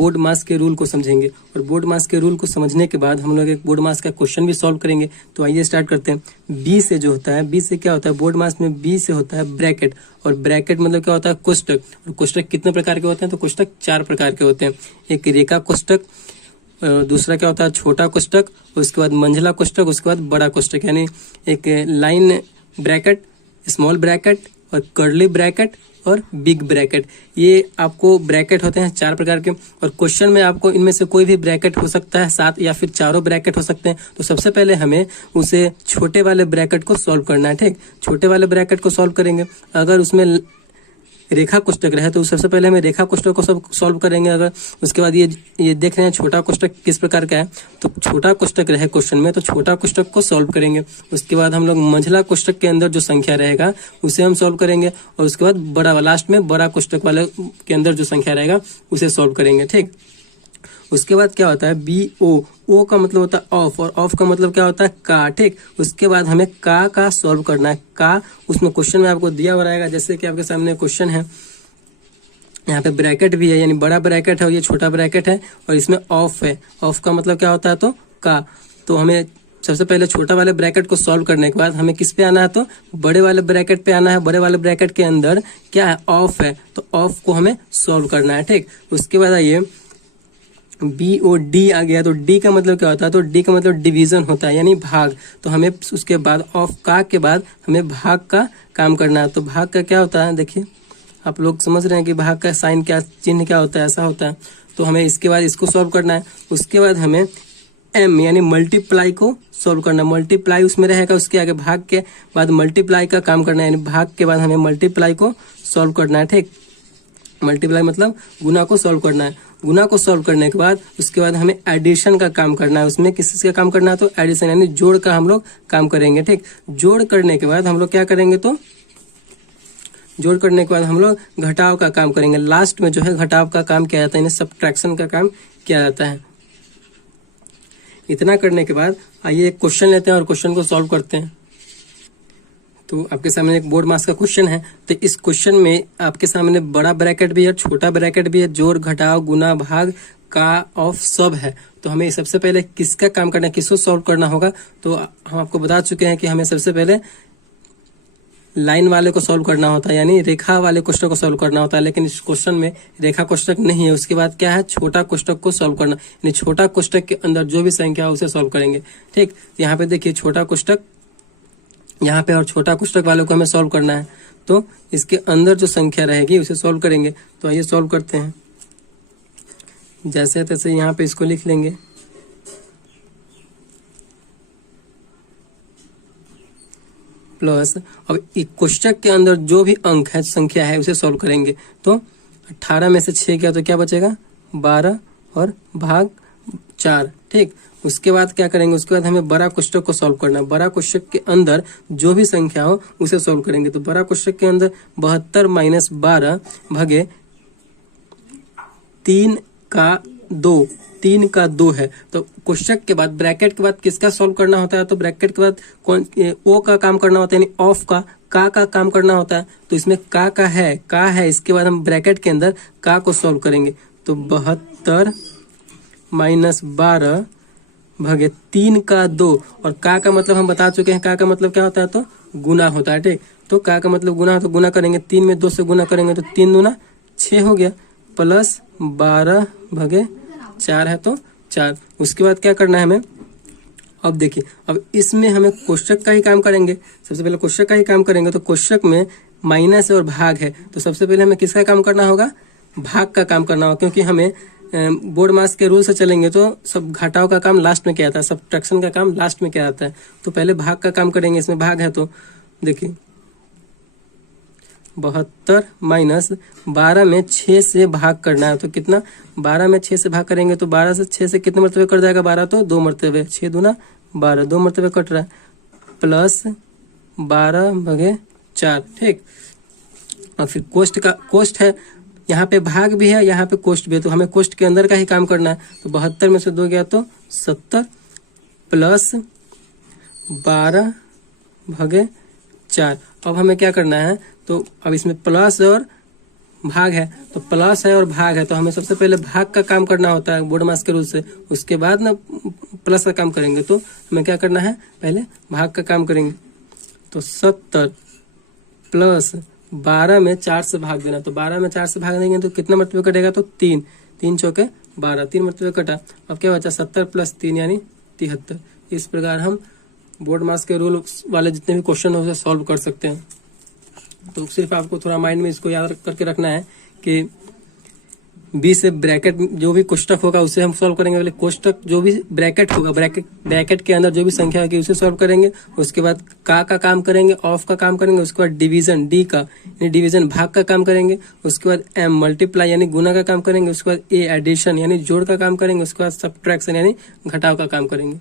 Board मास के rule को समझेंगे और बोर्ड मास के रूल को समझने के बाद हम लोग एक बोर्ड मास का क्वेश्चन भी सॉल्व करेंगे। तो आइए स्टार्ट करते हैं। बी से जो होता है, बी से क्या होता है, बोर्ड मास में बी से होता है ब्रैकेट, और ब्रैकेट मतलब क्या होता है, कोष्टक। और कोष्टक कितने प्रकार के होते हैं, तो कोष्टक 4 प्रकार के होते हैं। एक रेखा कोष्टक, दूसरा क्या होता है छोटा कोष्टक, उसके बाद मंझला कोष्टक, उसके बाद बड़ा कोष्टक, यानी एक लाइन ब्रैकेट, स्मॉल ब्रैकेट और कर्ली ब्रैकेट और बिग ब्रैकेट। ये आपको ब्रैकेट होते हैं 4 प्रकार के, और क्वेश्चन में आपको इनमें से कोई भी ब्रैकेट हो सकता है, 7 या फिर चारों ब्रैकेट हो सकते हैं। तो सबसे पहले हमें उसे छोटे वाले ब्रैकेट को सॉल्व करना है। ठीक, छोटे वाले ब्रैकेट को सॉल्व करेंगे। अगर उसमें रेखा कोष्टक रहे तो सबसे पहले हमें रेखा कोष्टक को सब सॉल्व करेंगे। अगर उसके बाद ये देख रहे हैं छोटा कोष्टक किस प्रकार का है, तो छोटा कोष्टक रहे क्वेश्चन में तो छोटा कोष्टक को सॉल्व करेंगे। उसके बाद हम लोग मंझला कोष्टक के अंदर जो संख्या रहेगा उसे हम सॉल्व करेंगे, और उसके बाद बड़ा लास्ट में बड़ा कोष्टक वाले के अंदर जो संख्या रहेगा उसे सॉल्व करेंगे। ठीक, उसके बाद क्या होता है बी ओ, ओ का मतलब होता है ऑफ, और ऑफ का मतलब क्या होता है का। ठीक, उसके बाद हमें का सॉल्व करना है। का उसमें क्वेश्चन में आपको दिया हुआ रहेगा, जैसे कि आपके सामने क्वेश्चन है, यहाँ पे ब्रैकेट भी है, यानी बड़ा ब्रैकेट है और ये छोटा ब्रैकेट है, और इसमें ऑफ है। ऑफ का मतलब क्या होता है, तो का। तो हमें सबसे पहले छोटा वाले ब्रैकेट को सॉल्व करने के बाद हमें किस पे आना है, तो बड़े वाले ब्रैकेट पे आना है। बड़े वाले ब्रैकेट के अंदर क्या है, ऑफ है, तो ऑफ को हमें सॉल्व करना है। ठीक, उसके बाद आइए बी ओ डी आ गया, तो डी का मतलब क्या होता है, तो डी का मतलब डिवीजन होता है, यानी भाग। तो हमें उसके बाद ऑफ का के बाद हमें भाग का काम करना है। तो भाग का क्या होता है, देखिए आप लोग समझ रहे हैं कि भाग का साइन क्या, चिन्ह क्या होता है, ऐसा होता है। तो हमें इसके बाद इसको सॉल्व करना है। उसके बाद हमें एम यानी मल्टीप्लाई को सॉल्व करना है। मल्टीप्लाई उसमें रहेगा, उसके आगे भाग के बाद मल्टीप्लाई का काम करना है, यानी भाग के बाद हमें मल्टीप्लाई को सॉल्व करना है। ठीक, मल्टीप्लाई मतलब गुना को सॉल्व करना है। गुना को सॉल्व करने के बाद उसके बाद हमें एडिशन का काम करना है। उसमें किस चीज का काम करना है, तो एडिशन यानी जोड़ का हम लोग काम करेंगे। ठीक, जोड़ करने के बाद हम लोग क्या करेंगे, तो जोड़ करने के बाद हम लोग घटाव का काम करेंगे। लास्ट में जो है घटाव का काम किया जाता है, यानी सब्ट्रैक्शन का काम किया जाता है। इतना करने के बाद आइए एक क्वेश्चन लेते हैं और क्वेश्चन को सॉल्व करते हैं। तो आपके सामने एक बोर्ड मास का क्वेश्चन है। तो इस क्वेश्चन में आपके सामने बड़ा ब्रैकेट भी है, छोटा ब्रैकेट भी है, जोड़ घटाव गुना भाग का ऑफ सब है। तो हमें सबसे पहले किसका काम करना है, किसको सॉल्व करना होगा, तो हम आपको बता चुके हैं कि हमें सबसे पहले लाइन वाले को सॉल्व करना होता है, यानी रेखा वाले कोष्टक को सॉल्व करना होता है। लेकिन इस क्वेश्चन में रेखा कोष्टक नहीं है। उसके बाद क्या है, छोटा कोष्टक को सॉल्व करना, यानी छोटा कोष्टक के अंदर जो भी संख्या है उसे सॉल्व करेंगे। ठीक, यहाँ पे देखिए छोटा कोष्टक यहाँ पे और छोटा कोष्टक वालों को हमें सॉल्व करना है। तो इसके अंदर जो संख्या रहेगी उसे सॉल्व करेंगे। तो आइए सॉल्व करते हैं। जैसे तैसे यहाँ पे इसको लिख लेंगे, प्लस अब कोष्टक के अंदर जो भी अंक है, संख्या है, उसे सॉल्व करेंगे। तो 18 में से 6 गया तो क्या बचेगा, 12 और भाग 4। ठीक, उसके बाद क्या करेंगे, उसके बाद हमें बड़ा कोष्टक को सॉल्व करना है। बड़ा कोष्टक के अंदर जो भी संख्या हो उसे सॉल्व करेंगे। तो बड़ा कोष्टक के अंदर 72 माइनस 12 भागे 3 का 2 है। तो कोष्टक के बाद ब्रैकेट के बाद किसका सॉल्व करना होता है, तो ब्रैकेट के बाद कौन ओ का काम करना होता है, यानी ऑफ का काम करना होता है। तो इसमें का है, इसके बाद हम ब्रैकेट के अंदर का को सॉल्व करेंगे। तो 72 माइनस 12 भागे 3 का 2, और का मतलब हम बता चुके हैं, का मतलब क्या होता है, तो गुना होता है। ठीक, तो का मतलब गुना, तो गुना करेंगे 3 में 2 से गुना करेंगे तो 3 दूना 6 हो गया, प्लस 12 भागे 4 है तो 4। उसके बाद क्या करना है हमें, अब देखिए अब इसमें हमें कोष्टक का ही काम करेंगे। सबसे पहले कोष्टक का ही काम करेंगे। तो कोष्टक में माइनस और भाग है, तो सबसे पहले हमें किसका काम करना होगा, भाग का काम करना होगा, क्योंकि हमें बोर्ड मास के रूल से चलेंगे तो सब घटाव का काम लास्ट में किया जाता है, सब्ट्रैक्शन का काम लास्ट में किया जाता है। तो पहले भाग का काम करेंगे। इसमें भाग है तो देखिए 72 माइनस 12 में 6 से भाग करना है। तो कितना, 12 में 6 से भाग करेंगे तो 12 से 6 से कितने मरतबे कट जाएगा, 12 तो 2 मरतबे, 6 दूना 12, 2 मरतबे कट रहा है, प्लस 12 भागे 4। ठीक, और फिर कोष्ट है, यहाँ पे भाग भी है, यहाँ पे कोष्ट भी है, तो हमें कोष्ट के अंदर का ही काम करना है। तो 72 में से 2 गया तो 70, प्लस 12 भागे 4। अब हमें क्या करना है, तो अब इसमें प्लस और भाग है, तो प्लस है और भाग है, तो हमें सबसे पहले भाग का काम करना होता है बोर्ड मास के रूल से, उसके बाद ना प्लस का काम करेंगे। तो हमें क्या करना है, पहले भाग का काम करेंगे। तो 70 प्लस 12 में 4 से भाग देना, तो 12 में 4 से भाग देंगे तो कितना मरतबे कटेगा, तो 3, 3 चौके 12, 3 मरतबे कटा। अब क्या बचा, 70 प्लस 3 यानी 73। इस प्रकार हम बोर्ड मास के रूल वाले जितने भी क्वेश्चन हो उसे सॉल्व कर सकते हैं। तो सिर्फ आपको थोड़ा माइंड में इसको याद करके रखना है कि बी से ब्रैकेट जो भी कोष्टक होगा उसे हम सॉल्व करेंगे। पहले कोष्टक जो भी ब्रैकेट होगा, ब्रैकेट के अंदर जो भी संख्या होगी उसे सॉल्व करेंगे। उसके बाद का काम करेंगे, ऑफ का काम करेंगे। उसके बाद डिवीजन, डी का यानी डिवीजन भाग का काम करेंगे। उसके बाद एम मल्टीप्लाई यानी गुना का काम करेंगे। उसके बाद ए एडिशन यानी जोड़ का काम करेंगे। उसके बाद सब्ट्रैक्शन यानी घटाव का काम करेंगे।